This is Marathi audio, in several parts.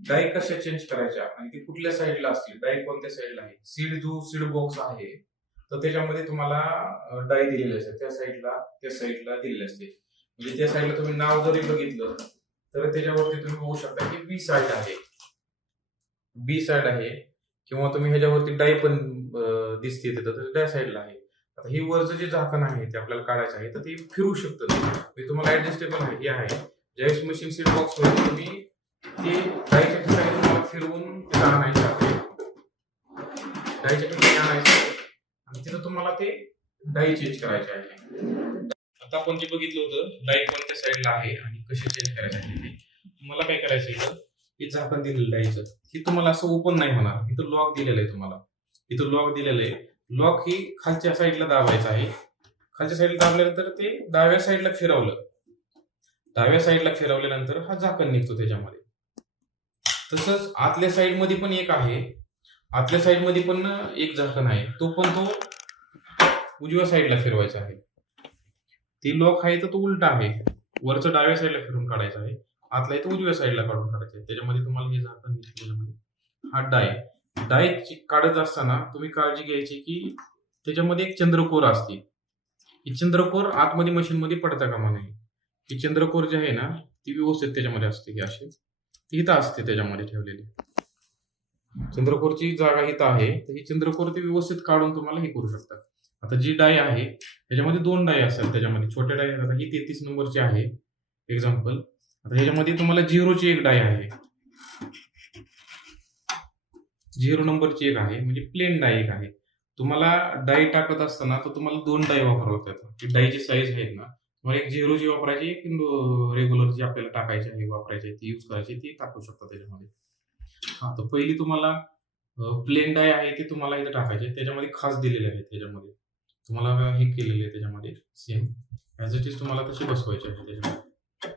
डाई कशा चेंज करायच्या आणि ती कुठल्या साईडला असतील? डाई कोणत्या साईडला आहे? सीड जो सीड बॉक्स आहे तर त्याच्यामध्ये तुम्हाला डाई दिलेली असते त्या साईडला त्या साईडला दिलेले असते. म्हणजे त्या साईडला तुम्ही नाव जरी बघितलं तर त्याच्यावरती तुम्ही बघू शकता की बी साईड आहे. बी साईड आहे किंवा तुम्ही ह्याच्यावरती डाई पण दिसते तिथं तर त्या साईडला आहे. आता ही वरचं जे झाकण आहे ते आपल्याला काढायचं आहे तर ते फिरू शकतं. तुम्हाला ऍडजस्टेबल आहे हे आहे. ज्यावेळेस मशीन सीट बॉक्स तुम्ही ते डायच्या ठिकाणी तुम्हाला फिरवून तिथं आणायचे आहे ठिकाणी आणायचे. आणि तिथं तुम्हाला ते डाई चेंज करायचे आहे. आता आपण जे बघितलं होतं डाय कोणत्या साईडला आहे आणि कशी चेंज करायचे आहे ते. तुम्हाला काय करायचं इथं? हे झाकण दिलेलं डायचं हे तुम्हाला असं ओपन नाही होणार. इथं लॉक दिलेलं आहे तुम्हाला. इथं लॉक दिलेलं आहे. लॉक ही खालच्या साईडला दाबायचं आहे. खालच्या साईडला दाबल्यानंतर ते डाव्या साईडला फिरवलं. डाव्या साईडला फिरवल्यानंतर हा झाकण निघतो त्याच्यामध्ये. तसंच आतल्या साईडमध्ये पण एक आहे. आतल्या साईडमध्ये पण एक झाकण आहे. तो पण तो उजव्या साईडला फिरवायचा आहे. ती लॉक आहे तर तो उलटा आहे. वरचं डाव्या साईडला फिरून काढायचा आहे. आतला आहे तो उजव्या साईडला काढून काढायचा आहे. त्याच्यामध्ये तुम्हाला हे झाकण निघतं हा डाय. डाय काढत असताना तुम्ही काळजी घ्यायची की त्याच्यामध्ये एक चंद्रकोर असते. ही चंद्रकोर आतमध्ये मशीनमध्ये पडता कामा नये. ही चंद्रकोर जी आहे ना ती व्यवस्थित त्याच्यामध्ये असते. की अशी ती इथं असते त्याच्यामध्ये ठेवलेली. चंद्रकोरची जागा इथं आहे तर ही चंद्रकोर ते व्यवस्थित काढून तुम्हाला हे करू शकतात. आता जी डाय आहे त्याच्यामध्ये दोन डाय असतात त्याच्यामध्ये. छोट्या डाय आता ही तेहतीस नंबरची आहे एक्झाम्पल आता ह्याच्यामध्ये तुम्हाला झिरोची एक डाय आहे. झिरो नंबरची एक आहे म्हणजे प्लेन डाय एक आहे. तुम्हाला डाय टाकत असताना तर तुम्हाला दोन डाय वापरावं लागतात. ती डायची साईज आहेत ना तुम्हाला एक झिरोची वापरायची एक रेग्युलर जी आपल्याला टाकायची आहे वापरायची आहे ती यूज करायची ती टाकू शकता त्याच्यामध्ये. हा तर पहिली तुम्हाला प्लेन डाय आहे ते तुम्हाला इथं टाकायचे त्याच्यामध्ये खास दिलेले आहे त्याच्यामध्ये. तुम्हाला हे केलेले आहे त्याच्यामध्ये सेम ॲज इट इज तुम्हाला तशी बसवायची आहे त्याच्यामध्ये.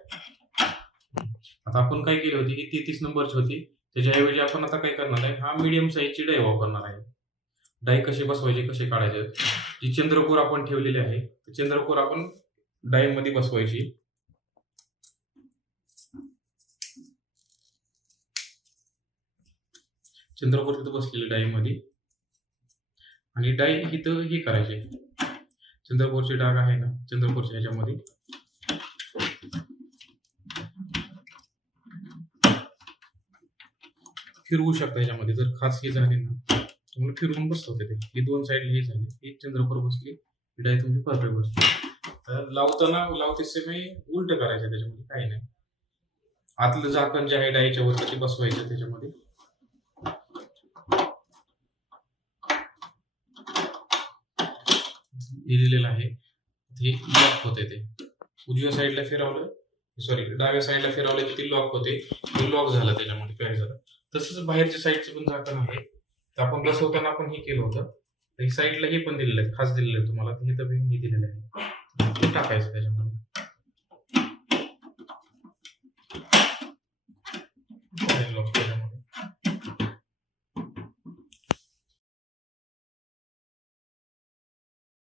आता आपण काय केली होती ही तेहतीस नंबरची होती. त्याच्याऐवजी आपण आता काय करणार आहे हा मिडियम साईजची डाय वापरणार आहे. डाय कसे बसवायचे कसे काढायचे जी चंद्रकोर आपण ठेवलेली आहे चंद्रपूर चंद्रकोर आपण डाळीमध्ये मध्ये बसवायची. चंद्रपूर तिथं बसलेली डाळीमध्ये. मध्ये आणि डाळी इथं हे करायचे. चंद्रपूरचे डाग आहे ना चंद्रपूरच्या ह्याच्यामध्ये. फिरवू शकता याच्यामध्ये जर खास हे झाले ना तुम्हाला फिरवून बसवते ते. हे दोन साईड हे झाले हे चंद्रपूर बसली डाय तुमची परफेक्ट बसली तर लावताना लावते मी उलट करायचं त्याच्यामध्ये काही नाही. आतलं झाकण जे आहे डायच्या वरती ते बसवायचं त्याच्यामध्ये. दिलेलं आहे. हे लॉक होते ते. उजव्या साईडला फिरवलं. सॉरी डाव्या साईडला फिरवलं की ते लॉक होते. ते लॉक झालं त्याच्यामध्ये काय झालं. तसंच बाहेरच्या साईडचं पण झाकण आहे. तर आपण बसवताना आपण हे केलं होतं. तर साईडला हे पण दिलेलं आहे. खास दिलेलं आहे तुम्हाला. हे तर हे दिलेलं आहे. ते टाकायचं त्याच्यामध्ये